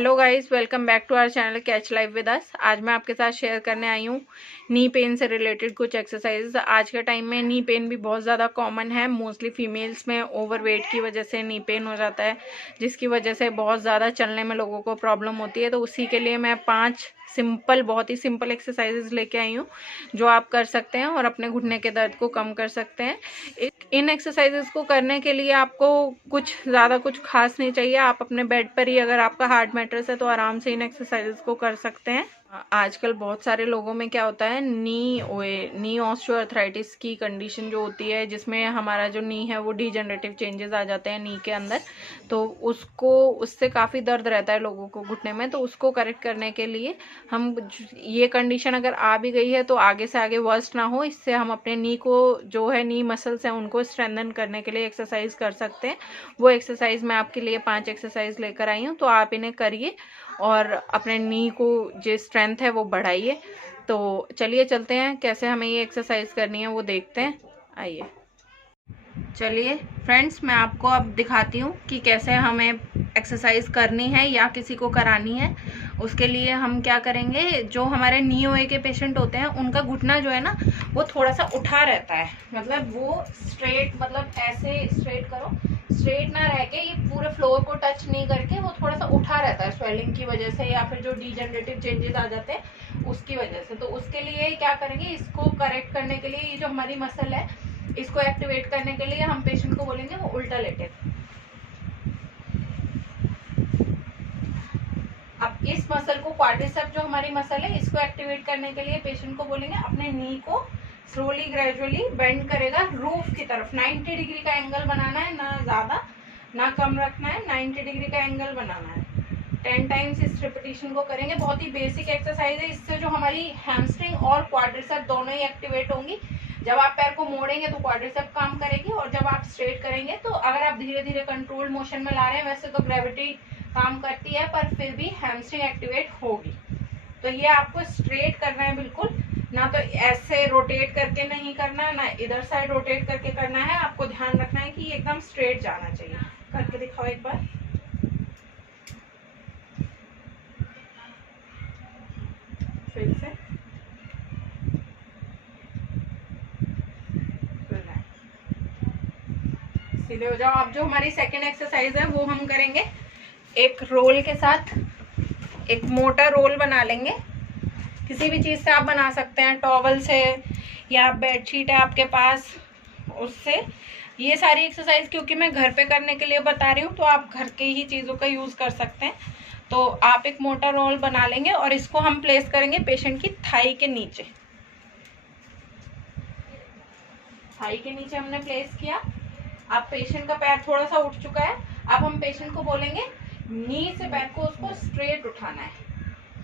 Hello guys, welcome back to our channel catch life with us. आज मैं आपके साथ शेयर करने आई हूँ नी पेन से रिलेटेड कुछ एक्सरसाइजेज। आज के टाइम में नी पेन भी बहुत ज़्यादा कॉमन है। मोस्टली फीमेल्स में ओवरवेट की वजह से नी पेन हो जाता है, जिसकी वजह से बहुत ज़्यादा चलने में लोगों को प्रॉब्लम होती है। तो उसी के लिए मैं 5 सिंपल, बहुत ही सिंपल एक्सरसाइजेज लेके आई हूँ जो आप कर सकते हैं और अपने घुटने के दर्द को कम कर सकते हैं। इन एक्सरसाइजेज को करने के लिए आपको कुछ ज़्यादा कुछ खास नहीं चाहिए। आप अपने बेड पर ही, अगर आपका हार्ड मैट्रेस है तो आराम से इन एक्सरसाइजेज को कर सकते हैं। आजकल बहुत सारे लोगों में क्या होता है, नी ऑस्टियोआर्थराइटिस की कंडीशन जो होती है, जिसमें हमारा जो नी है वो डीजनरेटिव चेंजेस आ जाते हैं नी के अंदर। तो उससे काफ़ी दर्द रहता है लोगों को घुटने में। तो उसको करेक्ट करने के लिए हम, ये कंडीशन अगर आ भी गई है तो आगे से आगे वर्स्ट ना हो, इससे हम अपने नी को, जो है नी मसल्स हैं, उनको स्ट्रेंथन करने के लिए एक्सरसाइज कर सकते हैं। वो एक्सरसाइज मैं आपके लिए 5 एक्सरसाइज लेकर आई हूँ, तो आप इन्हें करिए और अपने नी को जो स्ट्रेंथ है वो बढ़ाइए। तो चलिए चलते हैं, कैसे हमें ये एक्सरसाइज करनी है वो देखते हैं। आइए चलिए फ्रेंड्स, मैं आपको अब दिखाती हूँ कि कैसे हमें एक्सरसाइज करनी है या किसी को करानी है। उसके लिए हम क्या करेंगे, जो हमारे नी ओए के पेशेंट होते हैं उनका घुटना जो है ना वो थोड़ा सा उठा रहता है। मतलब वो स्ट्रेट, मतलब ऐसे स्ट्रेट करो, स्ट्रेट ना रह के ये पूरे फ्लोर को टच नहीं करके वो थोड़ा सा उठा रहता है, स्वेलिंग की वजह से या फिर जो डीजनरेटिव चेंजेस आ जाते हैं उसकी वजह से। तो उसके लिए क्या करेंगे, इसको करेक्ट करने के लिए ये जो हमारी मसल है इसको एक्टिवेट करने के लिए हम पेशेंट को बोलेंगे वो उल्टा लेटे। अब इस मसल को, क्वाड्रिसेप जो हमारी मसल है, इसको एक्टिवेट करने के लिए पेशेंट को बोलेंगे अपने नी को स्लोली ग्रेजुअली बेंड करेगा रूफ की तरफ। 90 डिग्री का एंगल बनाना है, ना ज्यादा ना कम रखना है, 90 डिग्री का एंगल बनाना है। 10 टाइम्स इस रिपीटिशन को करेंगे। बहुत ही बेसिक एक्सरसाइज है। इससे जो हमारी हैमस्ट्रिंग और क्वाड्रिसेप दोनों ही एक्टिवेट होंगी। जब आप पैर को मोड़ेंगे तो क्वाड्रिसेप काम करेगी, और जब आप स्ट्रेट करेंगे तो अगर आप धीरे धीरे कंट्रोल मोशन में ला रहे हैं, वैसे तो ग्रेविटी काम करती है पर फिर भी हैमस्ट्रिंग एक्टिवेट होगी। तो ये आपको स्ट्रेट करना है बिल्कुल, ना तो ऐसे रोटेट करके नहीं करना है, ना इधर साइड रोटेट करके करना है। आपको ध्यान रखना है कि ये एकदम स्ट्रेट जाना चाहिए। करके दिखाओ एक बार। फिर से सीधे हो जाओ। अब जो हमारी सेकेंड एक्सरसाइज है वो हम करेंगे एक रोल के साथ। एक मोटा रोल बना लेंगे, किसी भी चीज से आप बना सकते हैं, टॉवल से या बेडशीट है आपके पास उससे। ये सारी एक्सरसाइज क्योंकि मैं घर पे करने के लिए बता रही हूँ, तो आप घर के ही चीजों का यूज कर सकते हैं। तो आप एक मोटा रोल बना लेंगे और इसको हम प्लेस करेंगे पेशेंट की थाई के नीचे। थाई के नीचे हमने प्लेस किया। अब पेशेंट का पैर थोड़ा सा उठ चुका है। अब हम पेशेंट को बोलेंगे नी से पैर को उसको स्ट्रेट उठाना है।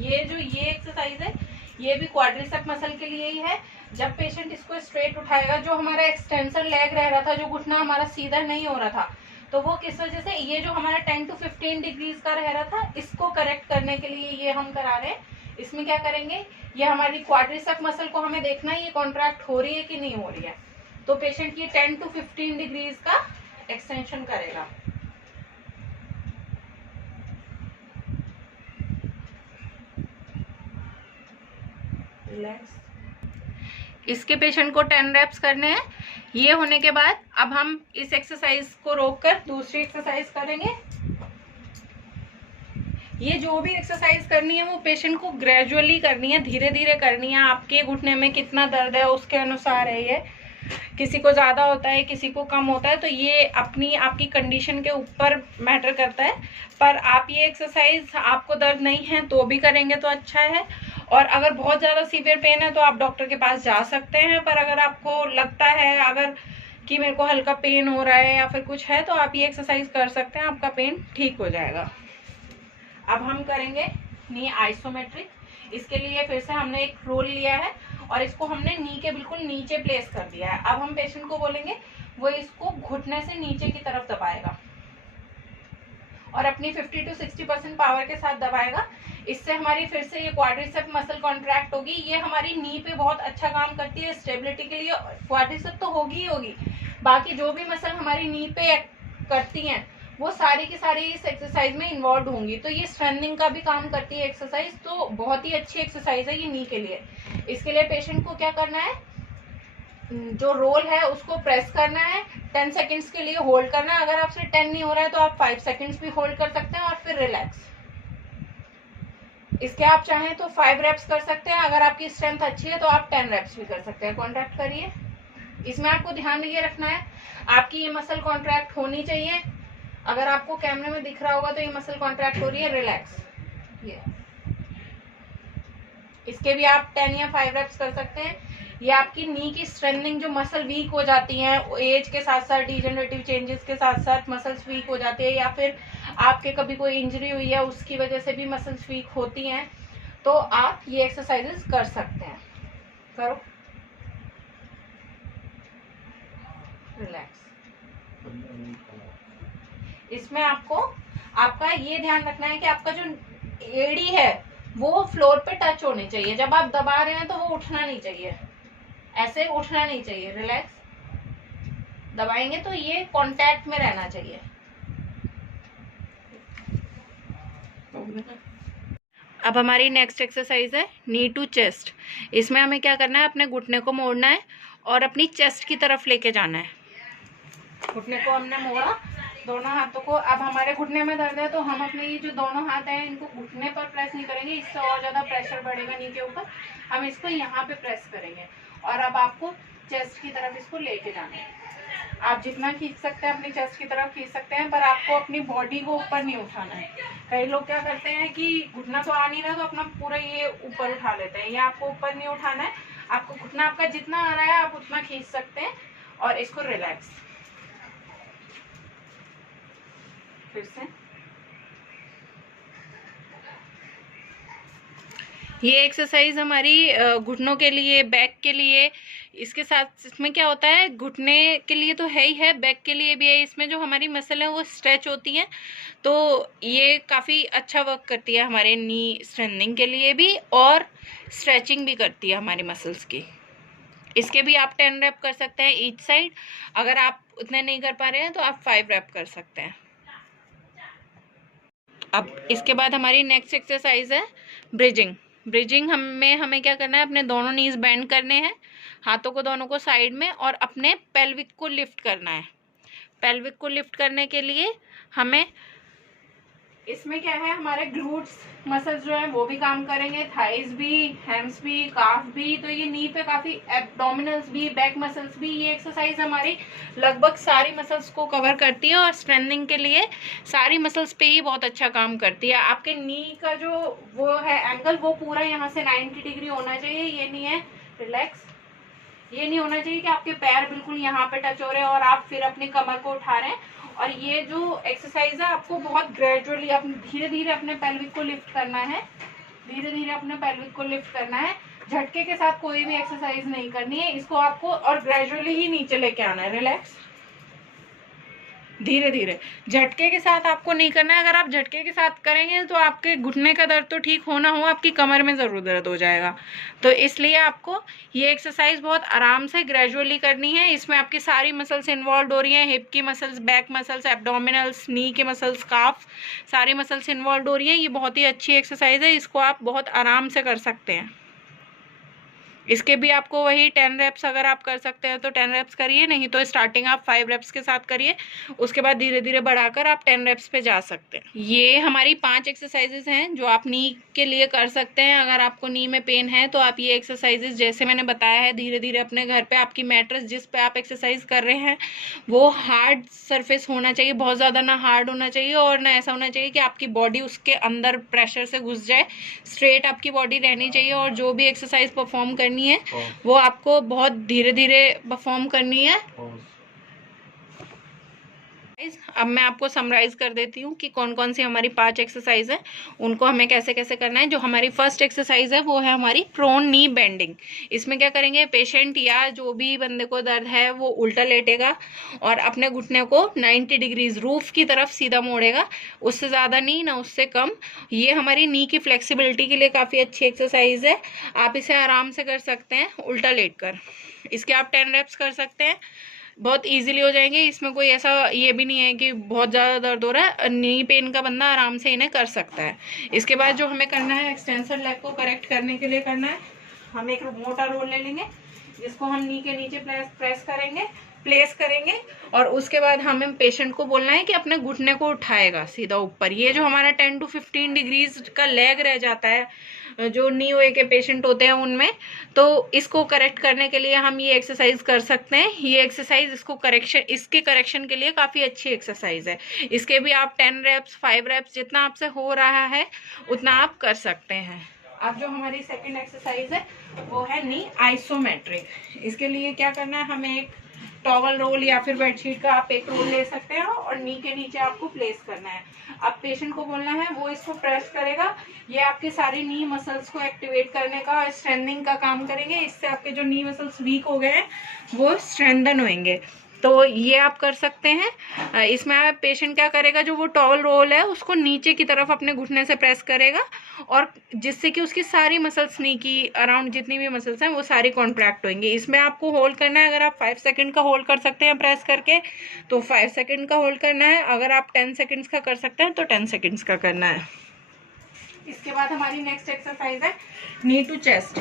ये एक्सरसाइज है, ये भी क्वाड्रिसेप मसल के लिए ही है। जब पेशेंट इसको स्ट्रेट उठाएगा, जो हमारा एक्सटेंशन लेग रह रहा था, जो घुटना हमारा सीधा नहीं हो रहा था, तो वो किस वजह से, ये जो हमारा 10 to 15 डिग्रीज का रह रहा था, इसको करेक्ट करने के लिए ये हम करा रहे हैं। इसमें क्या करेंगे, ये हमारी क्वाड्रिसेप मसल को हमें देखना है ये कॉन्ट्रैक्ट हो रही है कि नहीं हो रही है। तो पेशेंट ये 10 to 15 डिग्रीज का एक्सटेंशन करेगा। इसके पेशेंट को 10 रेप्स करने हैं। ये होने के बाद अब हम इस एक्सरसाइज को रोककर दूसरी एक्सरसाइज करेंगे। ये जो भी एक्सरसाइज करनी है वो पेशेंट को ग्रेजुअली करनी है, धीरे धीरे करनी है। आपके घुटने में कितना दर्द है उसके अनुसार है ये। किसी को ज्यादा होता है, किसी को कम होता है, तो ये आपकी कंडीशन के ऊपर मैटर करता है। पर आप ये एक्सरसाइज, आपको दर्द नहीं है तो भी करेंगे तो अच्छा है। और अगर बहुत ज्यादा सीवियर पेन है तो आप डॉक्टर के पास जा सकते हैं। पर अगर आपको लगता है अगर कि मेरे को हल्का पेन हो रहा है या फिर कुछ है, तो आप ये एक्सरसाइज कर सकते हैं, आपका पेन ठीक हो जाएगा। अब हम करेंगे नी आइसोमेट्रिक। इसके लिए फिर से हमने एक रोल लिया है और इसको हमने नी के बिल्कुल नीचे प्लेस कर दिया है। अब हम पेशेंट को बोलेंगे वो इसको घुटने से नीचे की तरफ दबाएगा और अपनी 50 to 60% पावर के साथ दबाएगा। इससे हमारी फिर से ये क्वाड्रिसेप मसल कॉन्ट्रैक्ट होगी। ये हमारी नी पे बहुत अच्छा काम करती है स्टेबिलिटी के लिए। क्वाड्रिसेप तो होगी ही होगी, बाकी जो भी मसल हमारी नी पे करती हैं वो सारी की सारी इस एक्सरसाइज में इन्वॉल्व होंगी। तो ये स्ट्रेंथनिंग का भी काम करती है एक्सरसाइज, तो बहुत ही अच्छी एक्सरसाइज है ये नी के लिए। इसके लिए पेशेंट को क्या करना है, जो रोल है उसको प्रेस करना है, 10 सेकेंड्स के लिए होल्ड करना है। अगर आपसे 10 नहीं हो रहा है तो आप 5 सेकेंड्स भी होल्ड कर सकते हैं और फिर रिलैक्स। इसके आप चाहें तो 5 रेप्स कर सकते हैं, अगर आपकी स्ट्रेंथ अच्छी है तो आप 10 रेप्स भी कर सकते हैं। कॉन्ट्रैक्ट करिए। इसमें आपको ध्यान ये रखना है, आपकी ये मसल कॉन्ट्रैक्ट होनी चाहिए। अगर आपको कैमरे में दिख रहा होगा तो ये मसल कॉन्ट्रैक्ट हो रही है, रिलैक्स। ये इसके भी आप 10 या 5 रेप्स कर सकते हैं। ये आपकी नी की स्ट्रेंथनिंग, जो मसल वीक हो जाती हैं एज के साथ साथ, डिजेनरेटिव चेंजेस के साथ साथ मसल्स वीक हो जाती है, या फिर आपके कभी कोई इंजरी हुई है उसकी वजह से भी मसल्स वीक होती हैं, तो आप ये एक्सरसाइजेस कर सकते हैं। करो, रिलैक्स। इसमें आपका ये ध्यान रखना है कि आपका जो एड़ी है वो फ्लोर पे टच होनी चाहिए। जब आप दबा रहे हैं तो वो उठना नहीं चाहिए, ऐसे उठना नहीं चाहिए। रिलैक्स। दबाएंगे तो ये कांटेक्ट में रहना चाहिए। अब हमारी नेक्स्ट एक्सरसाइज है नी टू चेस्ट। इसमें हमें क्या करना है, अपने घुटने को मोड़ना है और अपनी चेस्ट की तरफ लेके जाना है। घुटने को हमने मोड़ा, दोनों हाथों को। अब हमारे घुटने में दर्द है तो हम अपने ये जो दोनों हाथ हैं इनको घुटने पर प्रेस नहीं करेंगे, इससे और ज्यादा प्रेशर बढ़ेगा नी के ऊपर। हम इसको यहाँ पे प्रेस करेंगे और अब आपको चेस्ट की तरफ इसको लेके जाना है। आप जितना खींच सकते हैं अपनी चेस्ट की तरफ खींच सकते हैं, पर आपको अपनी बॉडी को ऊपर नहीं उठाना है। कई लोग क्या करते हैं कि घुटना तो आ नहीं रहा तो अपना पूरा ये ऊपर उठा लेते हैं, ये आपको ऊपर नहीं उठाना है। आपको घुटना आपका जितना आ रहा है आप उतना खींच सकते हैं और इसको रिलैक्स। फिर से ये एक्सरसाइज हमारी घुटनों के लिए, बैक के लिए। इसके साथ इसमें क्या होता है, घुटने के लिए तो है ही है, बैक के लिए भी है। इसमें जो हमारी मसल है वो स्ट्रेच होती है, तो ये काफ़ी अच्छा वर्क करती है हमारे नी स्ट्रेंथनिंग के लिए भी, और स्ट्रेचिंग भी करती है हमारी मसल्स की। इसके भी आप 10 रैप कर सकते हैं ईच साइड। अगर आप उतने नहीं कर पा रहे हैं तो आप 5 रैप कर सकते हैं। अब इसके बाद हमारी नेक्स्ट एक्सरसाइज है ब्रिजिंग। ब्रिजिंग हमें क्या करना है, अपने दोनों नीज बेंड करने हैं, हाथों को दोनों को साइड में, और अपने पेल्विक को लिफ्ट करना है। पेल्विक को लिफ्ट करने के लिए हमें इसमें क्या है, हमारे ग्लूट्स मसल्स जो है वो भी काम करेंगे, थाइज भी, हैम्स भी, काफ भी। तो ये नी पे काफी, एब्डोमिनल्स भी, बैक मसल्स भी, ये एक्सरसाइज हमारी लगभग सारी मसल्स को कवर करती है और स्ट्रेंथनिंग के लिए सारी मसल्स पे ही बहुत अच्छा काम करती है। आपके नी का जो वो है एंगल, वो पूरा यहाँ से 90 डिग्री होना चाहिए। ये नहीं है, रिलैक्स। ये नहीं होना चाहिए कि आपके पैर बिल्कुल यहाँ पे टच हो रहे हैं और आप फिर अपनी कमर को उठा रहे हैं। और ये जो एक्सरसाइज है आपको बहुत ग्रेजुअली, धीरे धीरे अपने पेल्विक को लिफ्ट करना है, धीरे धीरे अपने पेल्विक को लिफ्ट करना है। झटके के साथ कोई भी एक्सरसाइज नहीं करनी है इसको आपको, और ग्रेजुअली ही नीचे लेके आना है। रिलैक्स, धीरे धीरे, झटके के साथ आपको नहीं करना है। अगर आप झटके के साथ करेंगे तो आपके घुटने का दर्द तो ठीक होना हो, आपकी कमर में ज़रूर दर्द हो जाएगा। तो इसलिए आपको ये एक्सरसाइज बहुत आराम से ग्रेजुअली करनी है। इसमें आपकी सारी मसल्स इन्वॉल्व हो रही हैं, हिप की मसल्स, बैक मसल्स, एब्डोमिनल्स, नी के मसल्स, काफ, सारी मसल्स इन्वॉल्व हो रही हैं। ये बहुत ही अच्छी एक्सरसाइज है, इसको आप बहुत आराम से कर सकते हैं। इसके भी आपको वही 10 रेप्स अगर आप कर सकते हैं तो 10 रेप्स करिए, नहीं तो स्टार्टिंग आप 5 रेप्स के साथ करिए, उसके बाद धीरे धीरे बढ़ाकर आप 10 रेप्स पे जा सकते हैं। ये हमारी 5 एक्सरसाइजेज हैं जो आप नी के लिए कर सकते हैं। अगर आपको नी में पेन है तो आप ये एक्सरसाइजेज जैसे मैंने बताया है, धीरे धीरे अपने घर पे आपकी मैट्रेस जिस पे आप एक्सरसाइज कर रहे हैं वो हार्ड सरफेस होना चाहिए, बहुत ज़्यादा ना हार्ड होना चाहिए और ना ऐसा होना चाहिए कि आपकी बॉडी उसके अंदर प्रेशर से घुस जाए। स्ट्रेट आपकी बॉडी रहनी चाहिए और जो भी एक्सरसाइज परफॉर्म करनी है वो आपको बहुत धीरे धीरे परफॉर्म करनी है। अब मैं आपको समराइज कर देती हूँ कि कौन कौन सी हमारी 5 एक्सरसाइज है, उनको हमें कैसे कैसे करना है। जो हमारी फर्स्ट एक्सरसाइज है वो है हमारी प्रोन नी बेंडिंग। इसमें क्या करेंगे, पेशेंट या जो भी बंदे को दर्द है वो उल्टा लेटेगा और अपने घुटने को 90 डिग्रीज रूफ की तरफ सीधा मोड़ेगा, उससे ज़्यादा नहीं ना उससे कम। ये हमारी नी की फ्लेक्सिबिलिटी के लिए काफ़ी अच्छी एक्सरसाइज है, आप इसे आराम से कर सकते हैं उल्टा लेट कर। इसके आप 10 रेप्स कर सकते हैं। बहुत इजीली हो जाएंगे। इसमें कोई ऐसा ये भी नहीं है कि बहुत ज़्यादा दर्द हो रहा है, नी पेन का बंदा आराम से इन्हें कर सकता है। इसके बाद जो हमें करना है, एक्सटेंसर लेग को करेक्ट करने के लिए करना है, हम एक मोटा रोल ले लेंगे जिसको हम नी के नीचे प्लेस करेंगे और उसके बाद हमें पेशेंट को बोलना है कि अपने घुटने को उठाएगा सीधा ऊपर। ये जो हमारा 10 to 15 डिग्रीज का लेग रह जाता है जो नी ओए के पेशेंट होते हैं उनमें, तो इसको करेक्ट करने के लिए हम ये एक्सरसाइज कर सकते हैं। ये एक्सरसाइज इसके करेक्शन के लिए काफ़ी अच्छी एक्सरसाइज है। इसके भी आप 10 reps 5 reps जितना आपसे हो रहा है उतना आप कर सकते हैं। अब जो हमारी सेकंड एक्सरसाइज है वो है नी आइसोमेट्रिक। इसके लिए क्या करना है, हमें एक टॉवल रोल या फिर बेडशीट का आप एक रोल ले सकते हो और नी के नीचे आपको प्लेस करना है। अब पेशेंट को बोलना है, वो इसको प्रेस करेगा। ये आपके सारे नी मसल्स को एक्टिवेट करने का, स्ट्रेंथनिंग का काम करेंगे। इससे आपके जो नी मसल्स वीक हो गए हैं वो स्ट्रेंथन होंगे। तो ये आप कर सकते हैं। इसमें आप पेशेंट क्या करेगा, जो वो टॉवल रोल है उसको नीचे की तरफ अपने घुटने से प्रेस करेगा और जिससे कि उसकी सारी मसल्स नी की अराउंड जितनी भी मसल्स हैं वो सारी कॉन्ट्रैक्ट होंगी। इसमें आपको होल्ड करना है, अगर आप 5 सेकंड का होल्ड कर सकते हैं प्रेस करके तो 5 सेकंड का होल्ड करना है, अगर आप 10 सेकंड्स का कर सकते हैं तो 10 सेकंड्स का करना है। इसके बाद हमारी नेक्स्ट एक्सरसाइज है knee to chest.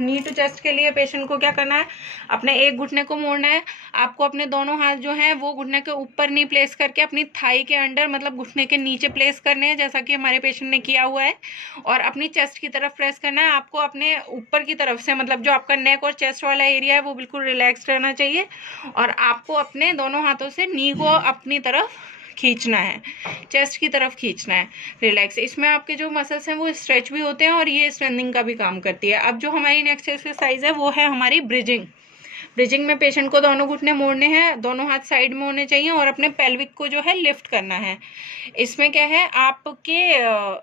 Knee to chest के लिए पेशेंट को क्या करना है, अपने एक घुटने को मोड़ना है। आपको अपने दोनों हाथ जो हैं वो घुटने के ऊपर नहीं प्लेस करके अपनी थाई के अंडर, मतलब घुटने के नीचे प्लेस करने हैं, जैसा कि हमारे पेशेंट ने किया हुआ है। और अपनी चेस्ट की तरफ प्रेस करना है। आपको अपने ऊपर की तरफ से, मतलब जो आपका नेक और चेस्ट वाला एरिया है वो बिल्कुल रिलैक्स रहना चाहिए और आपको अपने दोनों हाथों से नी को अपनी तरफ खींचना है, चेस्ट की तरफ खींचना है, रिलैक्स। इसमें आपके जो मसल्स हैं वो स्ट्रेच भी होते हैं और ये स्ट्रेंथनिंग का भी काम करती है। अब जो हमारी नेक्स्ट एक्सरसाइज है वो है हमारी ब्रिजिंग। ब्रिजिंग में पेशेंट को दोनों घुटने मोड़ने हैं, दोनों हाथ साइड में होने चाहिए और अपने पेल्विक को जो है लिफ्ट करना है। इसमें क्या है, आपके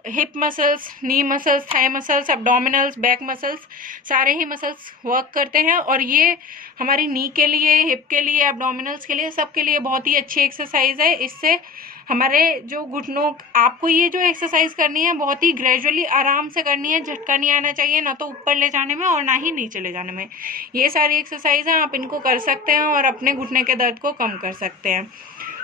hip muscles, knee muscles, thigh muscles, abdominals, back muscles, सारे ही मसल्स वर्क करते हैं और ये हमारी नी के लिए, हिप के लिए, एब्डोमिनल्स के लिए, सबके लिए बहुत ही अच्छी एक्सरसाइज है। इससे हमारे जो घुटनों, आपको ये जो एक्सरसाइज करनी है बहुत ही ग्रेजुअली आराम से करनी है, झटका नहीं आना चाहिए, ना तो ऊपर ले जाने में और ना ही नीचे ले जाने में। ये सारी एक्सरसाइज है, आप इनको कर सकते हैं और अपने घुटने के दर्द को कम कर सकते हैं।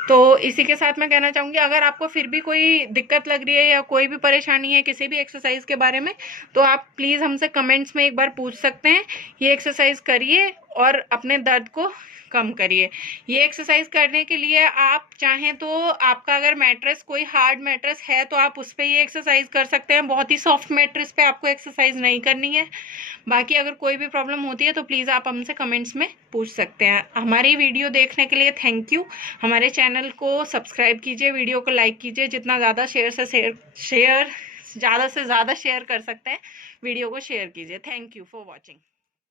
तो इसी के साथ मैं कहना चाहूँगी, अगर आपको फिर भी कोई दिक्कत लग रही है या कोई भी परेशानी है किसी भी एक्सरसाइज के बारे में, तो आप प्लीज़ हमसे कमेंट्स में एक बार पूछ सकते हैं। ये एक्सरसाइज करिए और अपने दर्द को कम करिए। ये एक्सरसाइज करने के लिए आप चाहें तो, आपका अगर मैट्रेस कोई हार्ड मैट्रेस है तो आप उस पर ये एक्सरसाइज कर सकते हैं। बहुत ही सॉफ्ट मैट्रेस पे आपको एक्सरसाइज नहीं करनी है। बाकी अगर कोई भी प्रॉब्लम होती है तो प्लीज़ आप हमसे कमेंट्स में पूछ सकते हैं। हमारी वीडियो देखने के लिए थैंक यू। हमारे चैनल को सब्सक्राइब कीजिए, वीडियो को लाइक कीजिए, जितना ज़्यादा ज़्यादा से ज़्यादा शेयर कर सकते हैं वीडियो को शेयर कीजिए। Thank you for watching.